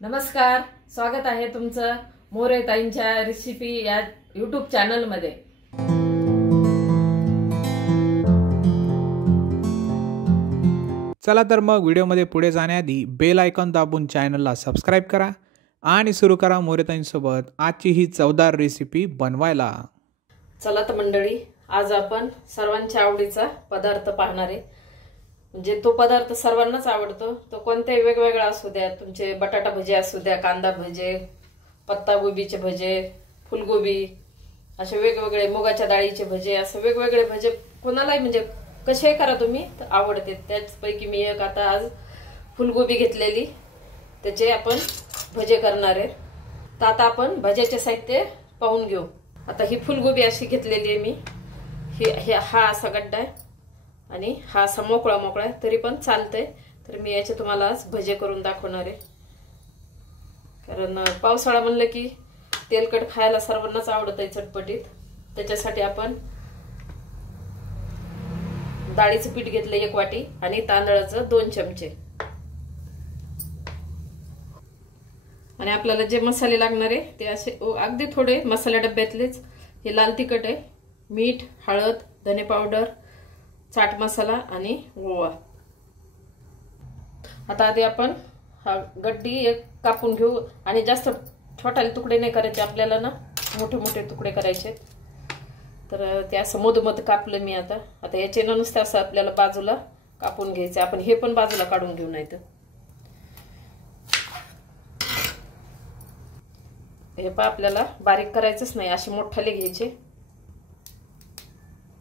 नमस्कार, स्वागत आहे तुमचं मोरे ताईंच्या रेसिपी या YouTube चॅनल मध्ये। चला तर मग व्हिडिओमध्ये पुढे जाण्याआधी बेल आयकॉन दाबून चॅनलला सबस्क्राइब करा आणि सुरू करा मोरे ताईंसोबत आजची ही चवदार रेसिपी बनवायला। चला तर मंडळी, आज आपण सर्वांच्या आवडीचा पदार्थ पाहणार आहे। म्हणजे तो पदार्थ सर्वांनाच आवडतो, तो कोणत्याही वेगवेगळा असू द्या, तुमचे बटाटा भजे असू द्या, कांदा भजे, पत्ता गोबीचे भजे, फुलगोबी, असे वेगवेगळे मुगाच्या डाळीचे भजे, असं वेगवेगळे भजे कोणालाही म्हणजे कसे करा तुम्ही तर आवडते। त्याचपैकी मी एक आता आज फुलगोबी घेतलेली, त्याचे आपण भजे करणार आहे। तर आता आपण भज्याचे साहित्य पाहून घेऊ। आता ही फुलगोबी अशी घेतलेली आहे मी, हा असा गड्डा आहे आणि हा असा मोकळा मोकळा आहे, तरी पण चालतंय। तर मी याचे तुम्हाला आज भजे करून दाखवणार आहे, कारण पावसाळा म्हणलं की तेलकट खायला सर्वांनाच आवडत आहे चटपटीत। त्याच्यासाठी आपण डाळीचं पीठ घेतलं 1 वाटी आणि तांदळाचं 2 चमचे, आणि आपल्याला जे मसाले लागणार आहे ते असे अगदी थोडे मसाला डब्यातलेच। हे लाल तिखट आहे, मीठ, हळद, धने पावडर, चाट मसाला आणि ओवा। आता आधी आपण हा गड्डी एक कापून घेऊ, आणि जास्त छोटे तुकडे नाही करायचे आपल्याला ना, मोठे मोठे तुकडे करायचे। तर ते असं मधोमध कापलं मी। आता याचे नुसतं असं आपल्याला बाजूला कापून घ्यायचं। आपण हे पण बाजूला काढून घेऊ, नाही तर हे पण आपल्याला बारीक करायचंच नाही, असे मोठाले घ्यायचे।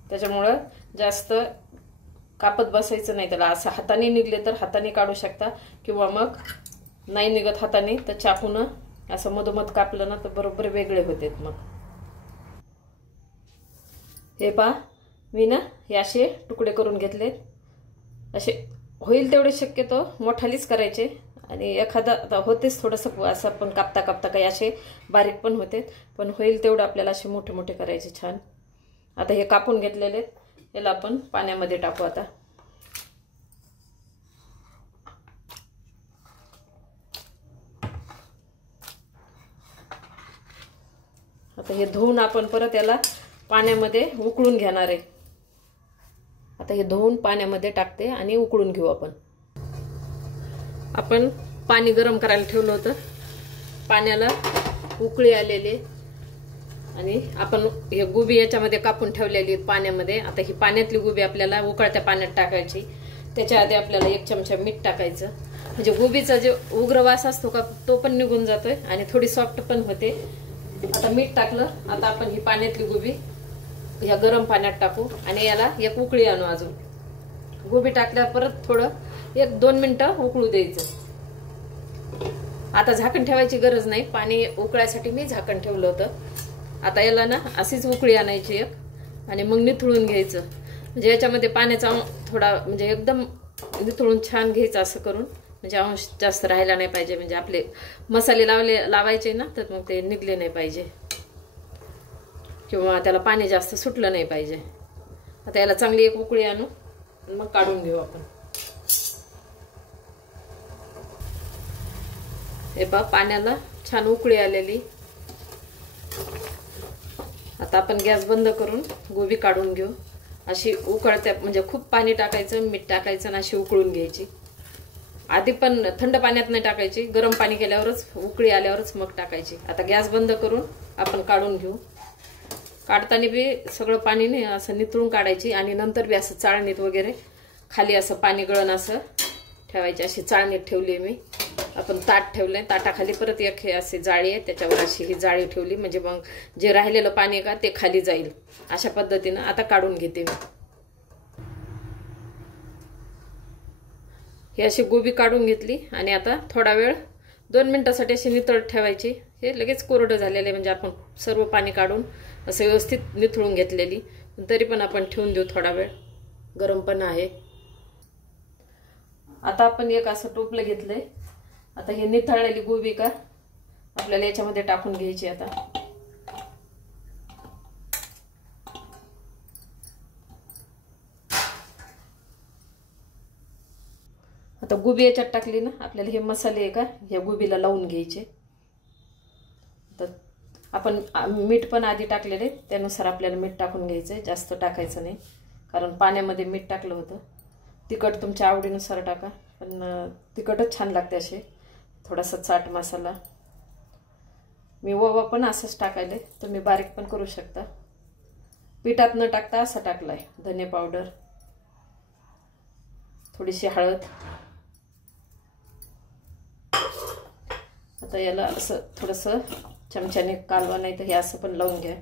त्याच्यामुळं जास्त कापत बसायचं नाही त्याला। असं हाताने निघले तर हाताने काढू शकता, किंवा मग नाही निघत हाताने तर चाकून असं मधोमध कापलं ना तर बरोबर वेगळे होतात। मग हे पहा, मी ना हे असे तुकडे करून घेतले। असे होईल तेवढे शक्यतो मोठालीच करायचे, आणि एखादा आता होतेच थोडंसं असं पण कापता कापता काही असे बारीक पण होते, पण होईल तेवढं आपल्याला असे मोठे मोठे करायचे छान। आता हे कापून घेतलेले याला आपण पाण्यामध्ये टाकू। आता हे धुवून आपण परत याला पाण्यामध्ये उकळून घेणार आहे। आता हे धुवून पाण्यामध्ये टाकते आणि उकळून घेऊ आपण पाणी गरम करायला ठेवलं होतं, पाण्याला उकळी आलेली, आणि आपण हे गोबी याच्यामध्ये कापून ठेवलेली पाण्यामध्ये। आता ही पाण्यातली गोबी आपल्याला उकळत्या पाण्यात टाकायची। त्याच्या आधी आपल्याला 1 चमचा मीठ टाकायचं, म्हणजे गोबीचा जो उग्र वास असतो का तो पण निघून जातोय आणि थोडी सॉफ्ट पण होते। आता मीठ टाकलं, आता आपण ही पाण्यातली गोबी ह्या गरम पाण्यात टाकू आणि याला एक उकळी आणू। अजून गोबी टाकल्यावर परत थोडं 1-2 मिनिटं उकळू द्यायचं। आता झाकण ठेवायची गरज नाही, पाणी उकळायसाठी मी झाकण ठेवलं होतं। आता याला ना अशीच उकळी आणायची एक, आणि मग निथळून घ्यायचं। म्हणजे याच्यामध्ये पाण्याचा थोडा म्हणजे एकदम निथळून छान घ्यायचं असं करून, म्हणजे अंश जास्त राहायला नाही पाहिजे। म्हणजे आपले मसाले लावायचे ना तर मग ते निघले नाही पाहिजे, किंवा त्याला पाणी जास्त सुटलं नाही पाहिजे। आता याला चांगली एक उकळी आणू, मग काढून घेऊ आपण। हे पहा, पाण्याला छान उकळी आलेली। आता आपण गॅस बंद करून गोबी काढून घेऊ। अशी उकळत्या म्हणजे खूप पाणी टाकायचं, मीठ टाकायचं आणि अशी उकळून घ्यायची। आधी पण थंड पाण्यात नाही टाकायची, गरम पाणी केल्यावरच उकळी आल्यावरच मग टाकायची। आता गॅस बंद करून आपण काढून घेऊ। काढताना बी सगळं पाणी नाही असं निथळून काढायची, आणि नंतर बी असं चाळणीत वगैरे खाली असं पाणी गळण असं ठेवायची। अशी चाळणीत ठेवली मी। आपण ताट ठेवलंय, ताटाखाली परत एक हे असे जाळी आहे, त्याच्यावर अशी ही जाळी ठेवली, म्हणजे मग जे राहिलेलं पाणी का ते खाली जाईल। अशा पद्धतीनं आता काढून घेते मी। ही अशी गोबी काढून घेतली, आणि आता थोडा वेळ 2 मिनिटासाठी अशी नितळत ठेवायची। हे लगेच कोरडं झालेलं, म्हणजे आपण सर्व पाणी काढून असं व्यवस्थित निथळून घेतलेली, तरी पण आपण ठेवून देऊ थोडा वेळ, गरम पण आहे। आता आपण एक असं टोपलं घेतलंय। आता हे निथळलेली गोबी का आपल्याला याच्यामध्ये टाकून घ्यायची। आता गोबी याच्यात टाकली ना, आपल्याला हे मसाले आहे का या गोबीला लावून घ्यायचे. तर आपण मीठ पण आधी टाकलेले, त्यानुसार आपल्याला मीठ टाकून घ्यायचं, जास्त टाकायचं नाही, कारण पाण्यामध्ये मीठ टाकलं होतं. तिखट तुमच्या आवडीनुसार टाका, पण तिखटच छान लागते असे. थोडासा चाट मसाला, मी ओवा पण असंच टाकायले, तुम्ही बारीक पण करू शकता. पिठात न टाकता असं टाकलाय. धने पावडर, थोडीशी हळद. आता याला असं थोडंसं चमच्याने कालवा, नाही तर हे असं पण लावून घ्या.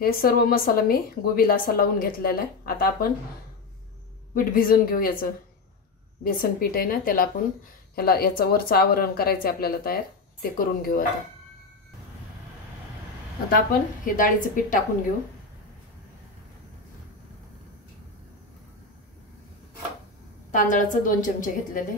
हे सर्व मसाला मी गोबीला असा लावून घेतलेला आहे. आता आपण पीठ भिजून घेऊ. याचं बेसन पीठ आहे ना, त्याला आपण ह्याला याचं वरचं आवरण करायचं आपल्याला तयार, ते करून घेऊ. आता आपण हे डाळीचं पीठ टाकून घेऊ. तांदळाचं 2 चमचे घेतलेले.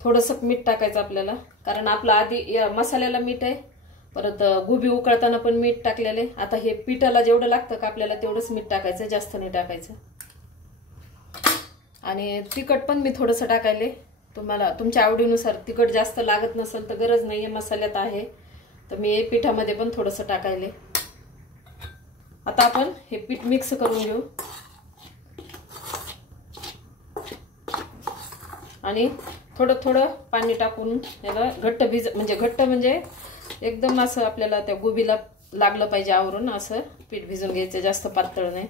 थोडंसं मीठ टाकायचं आपल्याला, कारण आपलं आधी या मसाल्याला मीठ आहे, परत गोबी उकळताना पण मीठ टाकलेले. आता हे पिठाला जेवढं लागतं का आपल्याला तेवढंच मीठ टाकायचं, जास्त नाही टाकायचं. आणि तिखट पण मी थोडंसं टाकायले, तुम्हाला तुमच्या आवडीनुसार. तिखट जास्त लागत नसेल तर गरज नाहीये, मसाल्यात आहे, तर मी पिठामध्ये पण थोडंसं टाकायले. आता आपण हे पीठ मिक्स करून घेऊ आणि थोडं थोडं पाणी टाकून याला घट्ट म्हणजे एकदम असं आपल्याला त्या गोबीला लागलं पाहिजे आवरून, असं पीठ भिजून घ्यायचं, जास्त पातळ नाही.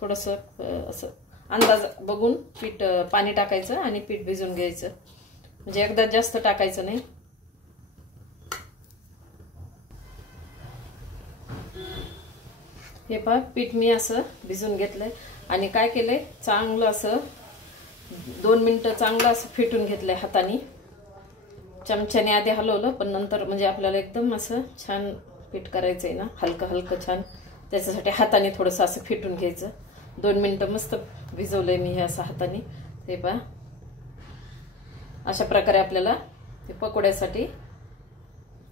थोडंसं असं अंदाज बघून पाणी टाकायचं आणि पीठ भिजून घ्यायचं, म्हणजे एकदा जास्त टाकायचं नाही. हे पहा, पीठ मी असं भिजून घेतलंय आणि काय केलंय, चांगलं असं 2 मिनिटं चांगलं असं फेटून घेतलंय हाताने. चमच्याने आधी हलवलं, पण नंतर म्हणजे आपल्याला एकदम असं छान पीठ करायचंय ना, हलकं हलकं छान, त्याच्यासाठी हाताने थोडंसं असं फेटून घ्यायचं. 2 मिनिटं मस्त भिजवलंय मी हे असं हाताने. हे पहा, अशा प्रकारे आपल्याला ते पकोड्यासाठी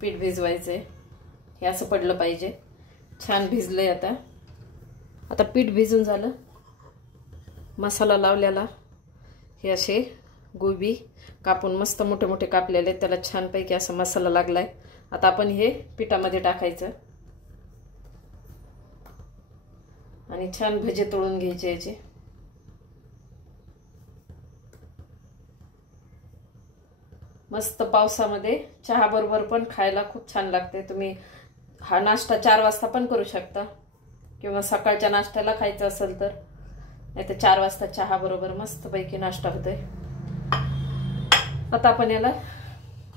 पीठ भिजवायचंय. हे असं पडलं पाहिजे. छान भिजलंय. आता पीठ भिजून झालं. मसाला लावलेला हे असे गोबी कापून मस्त मोठे मोठे कापलेले, त्याला छानपैकी असा मसाला लागलाय. आता आपण हे पिठामध्ये टाकायचं आणि छान भजे तळून घ्यायचे याचे. मस्त पावसामध्ये चहा बरोबर पण खायला खूप छान लागते. तुम्ही हा नाश्ता 4 वाजता पण करू शकता, किंवा सकाळच्या नाश्त्याला खायचं असेल तर, नाही तर 4 वाजता चहा बरोबर मस्त पैकी नाश्ता होतोय. आता आपण याला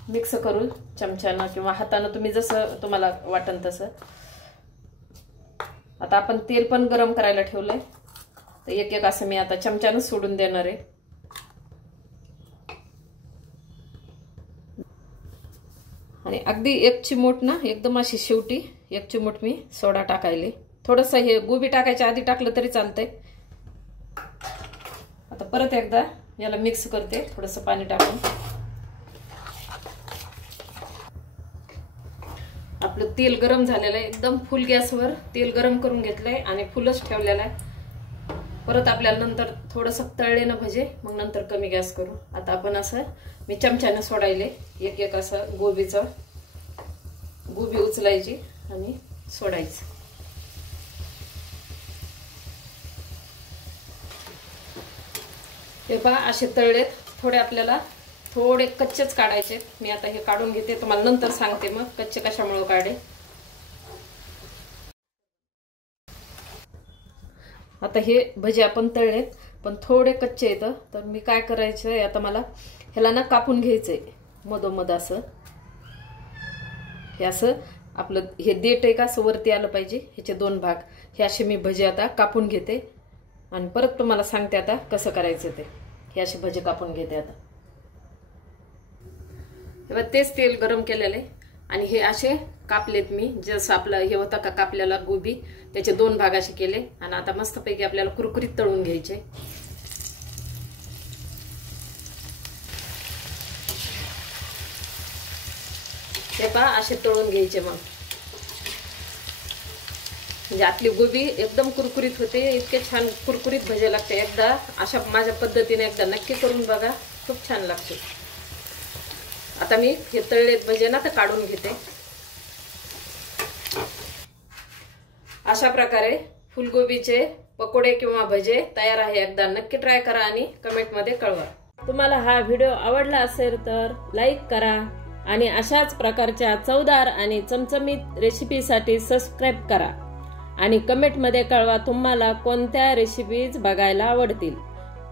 मिक्स करू चमच्यानं किंवा हातानं, तुम्ही जसं तुम्हाला वाटन तसं. आता आपण तेल पण गरम करायला ठेवलंय, तर एक एक असं मी आता चमच्यानं सोडून देणार आहे. आणि अगदी 1 चिमूट ना, एकदम अशी शेवटी 1 चिमूट मी सोडा टाकायले. थोडंसं हे गोबी टाकायच्या आधी टाकलं तरी चालतंय. आता परत एकदा याला मिक्स करते थोडंसं पाणी टाकून. आपलं तेल गरम झालेलं आहे, एकदम फुल गॅसवर तेल गरम करून घेतलंय आणि फुलच ठेवलेलं आहे. परत आपल्याला नंतर थोडंसं तळले ना भजे, मग नंतर कमी गॅस करू. आता आपण असं मी चमच्याने सोडायले, एक एक असं गोबी उचलायची आणि सोडायचं. हे पहा, असे तळलेत. थोडे आपल्याला थोडे कच्चेच काढायचे. मी आता हे काढून घेते, तुम्हाला नंतर सांगते मग कच्चे कशामुळे काढे. आता हे भजे आपण तळलेत, पण थोडे कच्चे आहेत, तर मी काय करायचंय, आता मला ह्याला ना कापून घ्यायचंय मधोमध असं. हे असं आपलं हे देठ आहे का असं वरती आलं पाहिजे, ह्याचे 2 भाग. हे असे मी भजे आता कापून घेते आणि परत तुम्हाला सांगते आता कसं करायचं ते. हे असे भजे कापून घेते आता. तेच तेल गरम केलेले आणि हे असे कापलेत मी, जसं आपलं हे होतं का कापलेला गोबी त्याचे 2 भाग असे केले आणि आता मस्तपैकी आपल्याला कुरकुरीत तळून घ्यायचे। हे पहा असे तळून घ्यायचे मग, म्हणजे आपली गोबी एकदम कुरकुरीत होते, इतके छान कुरकुरीत भजे लागते। एकदा अशा माझ्या पद्धतीने एकदा नक्की करून बघा, खूप छान लागते। आता मी हे तळलेत भजे ना तर काढून घेते। अशा प्रकारे फुलगोबीचे पकोडे किंवा भजे तयार आहे। एकदा नक्की ट्राय करा आणि कमेंट मध्ये कळवा। तुम्हाला हा व्हिडिओ आवडला असेल तर लाईक करा आणि अशाच प्रकारच्या चवदार आणि चमचमीत रेसिपीसाठी सबस्क्राईब करा आणि कमेंट मध्ये कळवा तुम्हाला कोणत्या रेसिपीज बघायला आवडतील।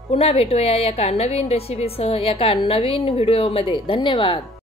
पुन्हा भेटूया एका नवीन रेसिपीसह एका नवीन व्हिडिओमध्ये। धन्यवाद।